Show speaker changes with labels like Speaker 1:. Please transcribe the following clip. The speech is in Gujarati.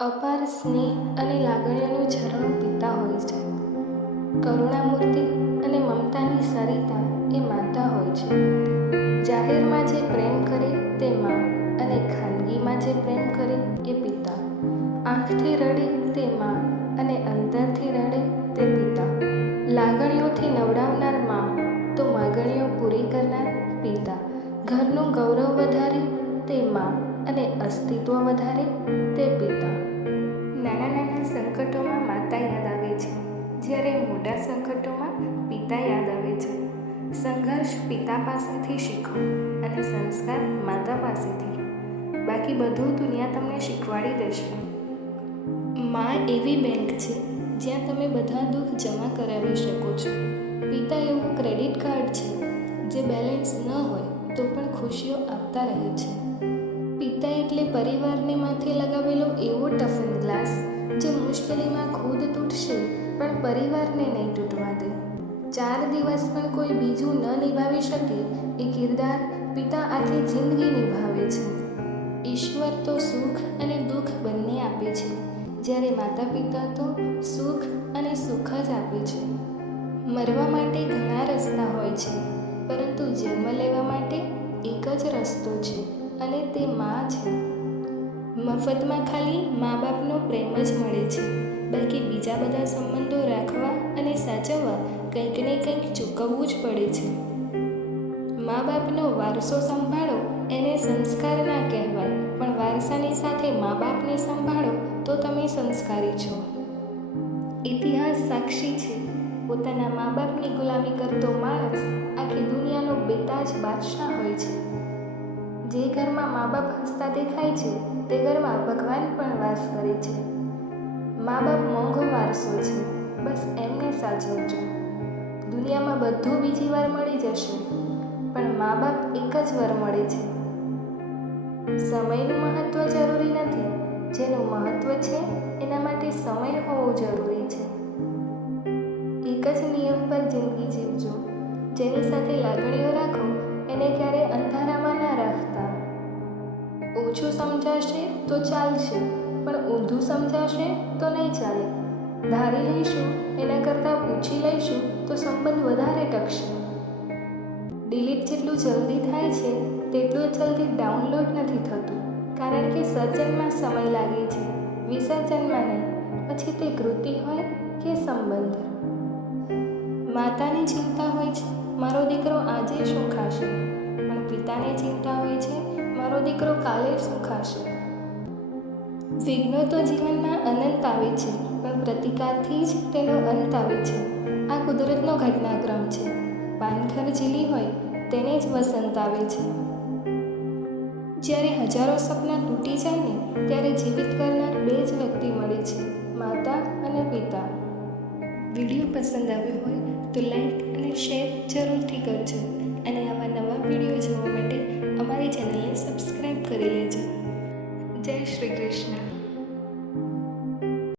Speaker 1: અપાર સ્નેહ અને લાગણીઓનું ઝરણું પિતા હોય છે. કરુણામૂર્તિ અને મમતાની સરિતા એ માતા હોય છે. જાહેરમાં જે પ્રેમ કરે તે મા અને ખાનગીમાં જે પ્રેમ કરે એ પિતા. આંખથી રડે તે મા અને અંતરથી રડે તે પિતા. લાગણીઓથી નવડાવનાર મા તો માગણીઓ પૂરી કરનાર પિતા. ઘરનું ગૌરવ વધારે તે મા અને અસ્તિત્વ વધારે તે પિતા. નાના નાના સંકટોમાં માતા યાદ આવે છે. જ્યારે મોટા સંકટોમાં પિતા યાદ આવે છે. સંઘર્ષ પિતા પાસેથી શીખો અને સંસ્કાર માતા પાસેથી. બાકી બધું દુનિયા તમને શીખવાડી દેશે. મા એવી બેંક છે, જ્યાં તમે બધા દુઃખ જમા કરાવી શકો છો. પિતા એવું ક્રેડિટ કાર્ડ છે, જે બેલેન્સ ન હોય તો પણ ખુશીઓ આપતા રહે છે. પિતા એટલે પરિવારને માથે લગાવેલો એવો ટફન ગ્લાસ, જે મુશ્કેલીમાં ખુદ તૂટશે, પણ પરિવારને નહીં તૂટવા દે. ચાર દિવસ પણ કોઈ બીજું ન નિભાવી શકે એ કિરદાર પિતા આખી જિંદગી નિભાવે છે. ઈશ્વર તો સુખ અને દુઃખ બંને આપે છે. જ્યારે માતા પિતા તો સુખ અને સુખ જ આપે છે. મરવા માટે ઘણા રસ્તા હોય છે, પરંતુ જન્મ લેવા માટે એક જ રસ્તો છે. અને તે મા છે. મફતમાં ખાલી મા બાપનો પ્રેમ જ મળે છે. બાકી બીજા બધા સંબંધો રાખવા અને સાચવવા કંઈક ને કંઈક ચૂકવવું જ પડે છે. મા બાપનો વારસો સંભાળો એને સંસ્કાર ના કહેવાય, પણ વારસાની સાથે મા બાપને સંભાળો તો તમે સંસ્કારી છો. ઇતિહાસ સાક્ષી છે. પોતાના મા બાપની ગુલામી કરતો માણસ આખી દુનિયાનો બેતાજ બાદશાહ હોય છે. જે ઘરમાં મા બાપ હસતા દેખાય છે, તે ઘરમાં ભગવાન પણ વાસ કરે છે. મા બાપ મોંઘો વારસો છે, બસ એમને સાચવજો. દુનિયામાં બધું બીજી વાર મળી જશે, પણ મા બાપ એક જ વાર મળે છે. સમયનું મહત્ત્વ જરૂરી નથી, જેનું મહત્ત્વ છે, એના માટે સમય હોવો જરૂરી છે. એક જ નિયમ પર જિંદગી જીવજો, જેની સાથે લાગણીઓ રાખો, એને ક્યારે અંધારામાં સમજાશે તો ચાલશે, પણ ઊંધું સમજાશે તો નહીં ચાલે. ધારી લઈશું, એના કરતાં પૂછી લઈશું, તો સંબંધ વધારે ટકશે. ડિલીટ જેટલું જલ્દી થાય છે, તેટલું જલ્દી ડાઉનલોડ નથી થતું, કારણ કે સર્જનમાં સમય લાગે છે, વિસર્જનમાં નહીં, પછી તે કૃતિ હોય કે સંબંધ? માતાની ચિંતા હોય છે મારો દીકરો કાલે શું ખાશે વિઘ્નો તો જીવનમાં અનંત આવે છે, પણ પ્રતિકારથી જ તેનો અંત આવે છે. આ કુદરતનો ઘટનાક્રમ છે. પાનખર ઝીલી હોય, તેને જ વસંત આવે છે. જ્યારે હજારો સપના તૂટી જાય ને, ત્યારે જીવિત કરનાર બે જ વ્યક્તિ મળે છે, માતા અને પિતા. વીડિયો પસંદ આવ્યો હોય, તો લાઈક અને શેર જરૂરથી કરજો. કરીએ છીએ જય શ્રી કૃષ્ણ